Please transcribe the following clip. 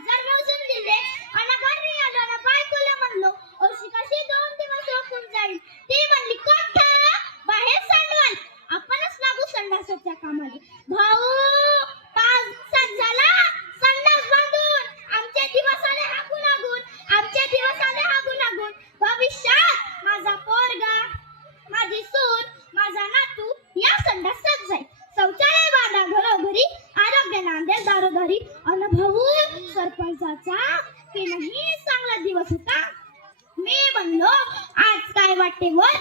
हजार मोजून दिले आणि घरी आलो ना बायकोला म्हणलो अशी कशी 2 दिवस ओकून जाईल. ती म्हणली कोठा बाहेर सांडवाल आपणच लागू संडासाच्या कामाला. भाऊ 5 झाला संडास बांधून आमचे दिवस आले हागून हागून आमचे दिवस आले हागून हागून. भविष्यात माझा पोरगा माझी सून माझा नातू या संडासात जाईल. शौचालय बांधा घरोघरी आरोग्य नांदेल दारोदारी. अन भाऊ सरपंचाचा की नाही चांगला दिवस होता. मी म्हणलो आज काय वाटते वर